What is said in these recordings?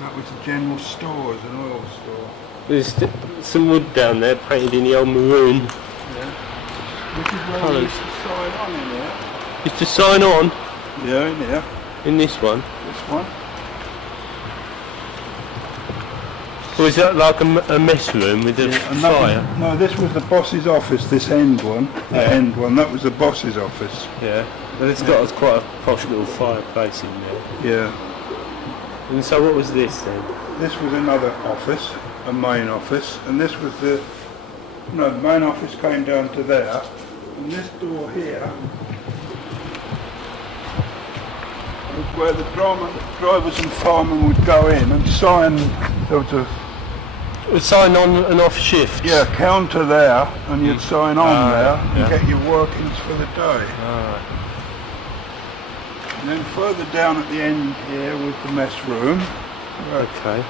That was the general stores, an oil store. There's some wood down there painted in the old maroon. Yeah. This is where we used to sign on in here. Used to sign on? Yeah, in here. In this one? This one. Or is that like a mess room with a fire? No, this was the boss's office, this end one. That end one, that was the boss's office. Yeah. Well, it's got quite a posh little fireplace in there. Yeah. And so what was this then? This was another office, a main office, and this was the main office came down to there, and this door here was where the drivers and firemen would go in and sign. There was a sign on and off shift. Yeah, counter there, and you'd sign on there and get your workings for the day. And then further down at the end here was the mess room. Right. Okay.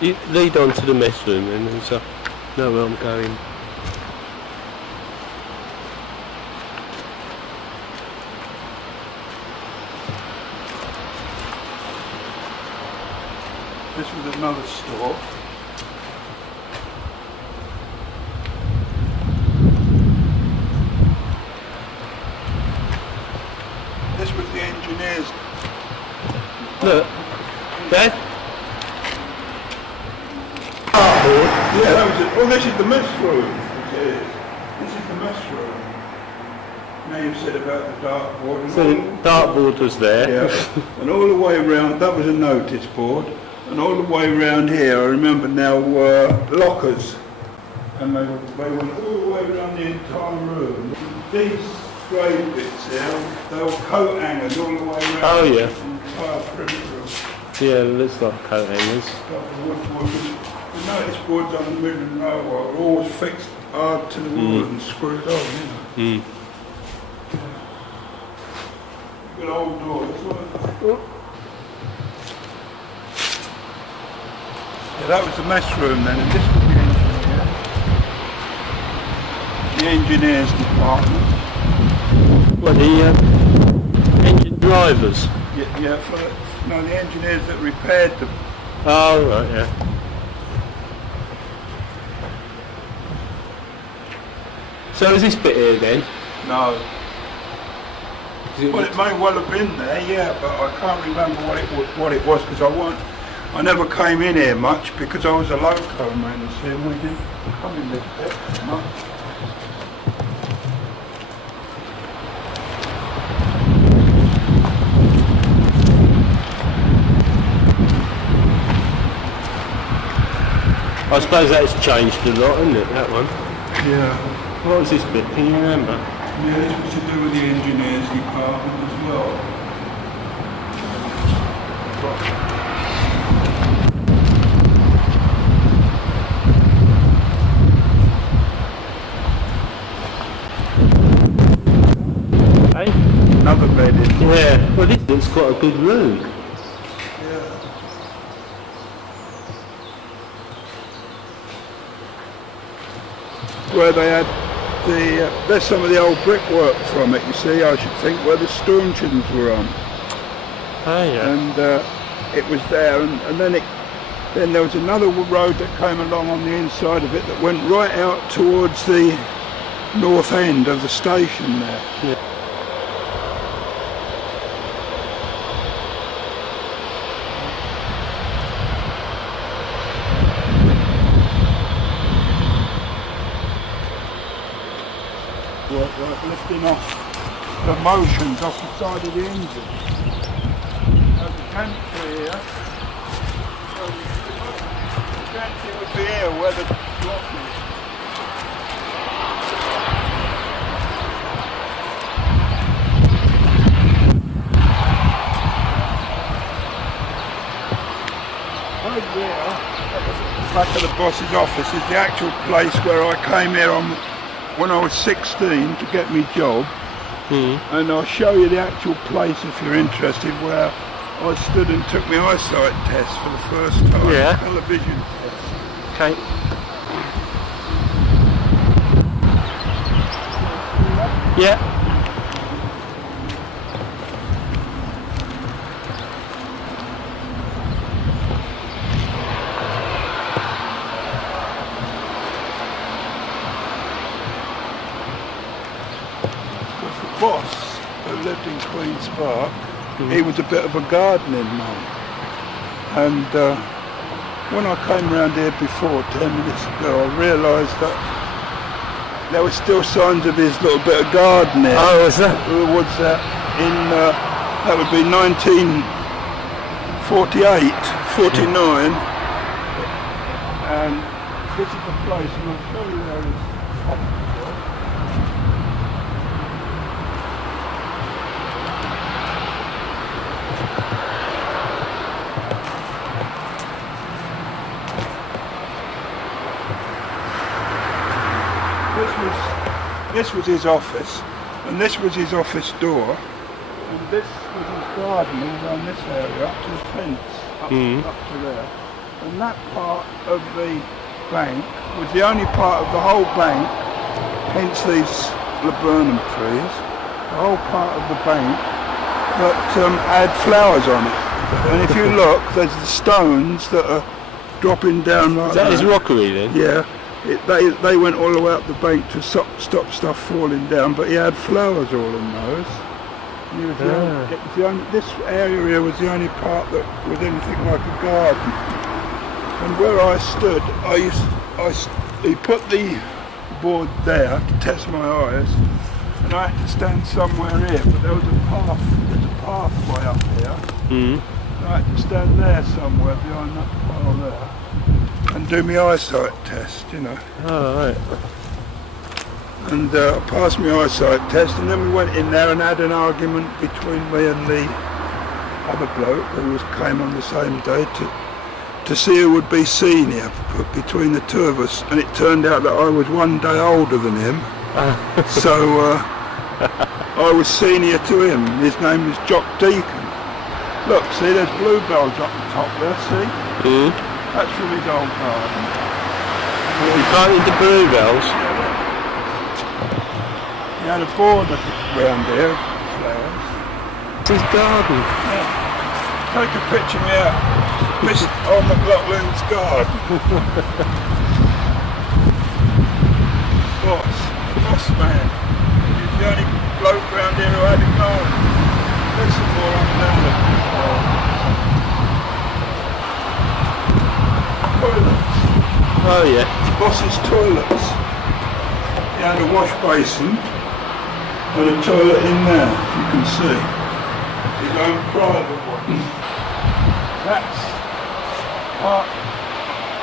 You lead on to the mess room and so I know where I'm going. This was another store. This was the engineers. Look, there. Yeah, that was it. Well, this is the mess room. This is the mess room. Now you've said about the dartboard. So the dartboard was there. Yeah. And all the way around, that was a notice board. And all the way around here, I remember now, were lockers. And they went all the way around the entire room. These grey bits here, they were coat hangers all the way around the entire perimeter. Yeah, it looks like coat hangers. The notice boards on the Midland Railway were always fixed hard to the wall and screwed on, Good old doors. Yeah, that was the mess room then, and this was the engineers department. What, the engine drivers? Yeah, the engineers that repaired them. Oh, right, yeah. So is this bit here then? No. Well, it may well have been there, yeah, but I can't remember what it was because I never came in here much because I was a loco man, you see, and we didn't come in this bit much. I suppose that's changed a lot, hasn't it, that one? Yeah. What was this bit, can you remember? Yeah, this was to do with the engineers department as well. Hey? Another bed in here. Yeah, well this looks quite a big room. Where they had there's some of the old brickwork from it, you see, I should think, where the stanchions were on. Oh yeah. And it was there, and then there was another road that came along on the inside of it that went right out towards the north end of the station there. Yeah. Like lifting off the motions off the side of the engine. There's a gantry here. So the gantry would be here where the block is. Over there, at the back of the boss's office, is the actual place where I came here when I was 16 to get me job, and I'll show you the actual place if you're interested, where I stood and took my eyesight test for the first time. Yeah. Television test. Okay. Yeah. lived in Queen's Park, he was a bit of a gardening man. And when I came round here before, 10 minutes ago, I realised that there were still signs of his little bit of gardening. Oh, was that? Was that in, that would be 1948, 49. And this is the place, and I'll show you where his office was. This was his office, and this was his office door, and this was his garden all around this area, up to the fence, up to there. And that part of the bank was the only part of the whole bank, hence these laburnum trees, the whole part of the bank that had flowers on it. And if you look, there's the stones that are dropping down like that. Is that his rockery then? Yeah. They went all the way up the bank to stop stuff falling down, but he had flowers all in those. And he was this area here was the only part that was anything like a garden. And where I stood, he put the board there to test my eyes, and I had to stand somewhere here, but there was a pathway up here. And I had to stand there somewhere behind that pile there and do my eyesight test, you know. Oh, right. And I passed my eyesight test, and then we went in there and had an argument between me and the other bloke who came on the same day to see who would be senior between the two of us, and it turned out that I was one day older than him. So I was senior to him. His name was Jock Deacon. Look, see, there's bluebells up the top there, see? That's from his old garden. He planted the bluebells? He had a border round here of flowers. It's his garden. Yeah. Take a picture of me out. Mr. McLaughlin's garden. Boss man. He's the only bloke round here who had a garden. There's some more up there. Toilets. Oh yeah. Boss's toilets. He had a wash basin and a toilet in there, you can see. His own private one. That's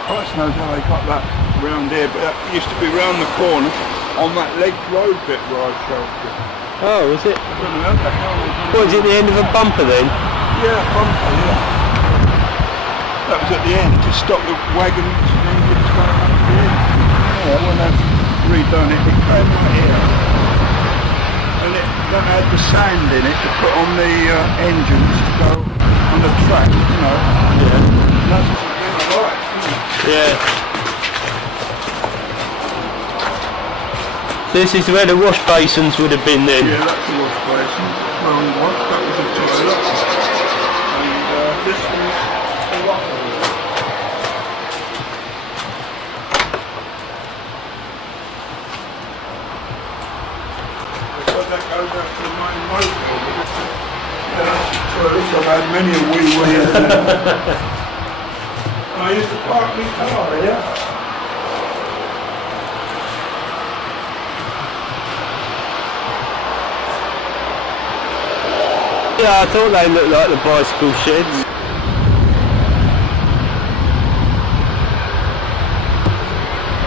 Christ knows how they got that round here, but that used to be round the corner on that leg road bit where I showed you. Oh, is it? I don't know what the hell was it. What, is it the end of a bumper then? Yeah, bumper, yeah. That was at the end to stop the wagons and engines going up the end. Yeah, when they've redone it, it came right here. And it then had the sand in it to put on the engines to go on the track, you know. Yeah. And that's what it's been like, isn't it? Yeah. This is where the wash basins would have been then? Yeah, that's the wash basin. Well, that was a toilet. And this was the locker. That goes out to the main road building. Yeah, that's the toilet. I've had many a wee in there. And I used to park my car here. Yeah, I thought they looked like the bicycle sheds.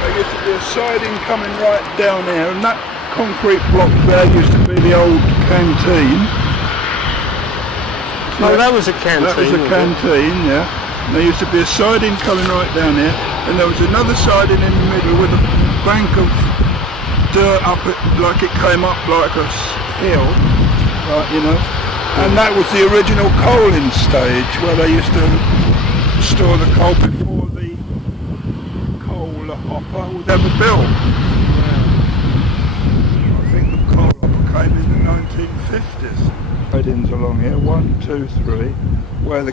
There used to be a siding coming right down here, and that concrete block there used to be the old canteen. Oh, that was a canteen. That was a canteen, yeah. And there used to be a siding coming right down here, and there was another siding in the middle with a bank of dirt up it, like it came up like a hill, right, you know. And that was the original coaling stage where they used to store the coal before the coal hopper was ever built. I think the coal hopper came in the 1950s. Headings along here, 1, 2, 3, where the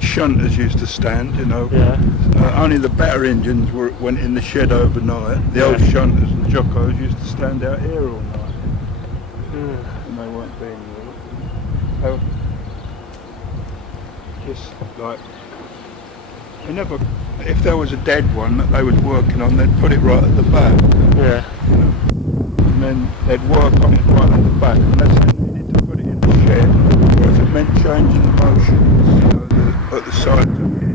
shunters used to stand, you know. Yeah. Only the better engines went in the shed overnight. The old shunters and jockos used to stand out here all night. And they weren't being used. They just like, they never, if there was a dead one that they was working on, they'd put it right at the back. Yeah. You know, and then they'd work on it right at the back unless they needed to put it in the shed, or if it meant changing the motions, you know, at the sides of it.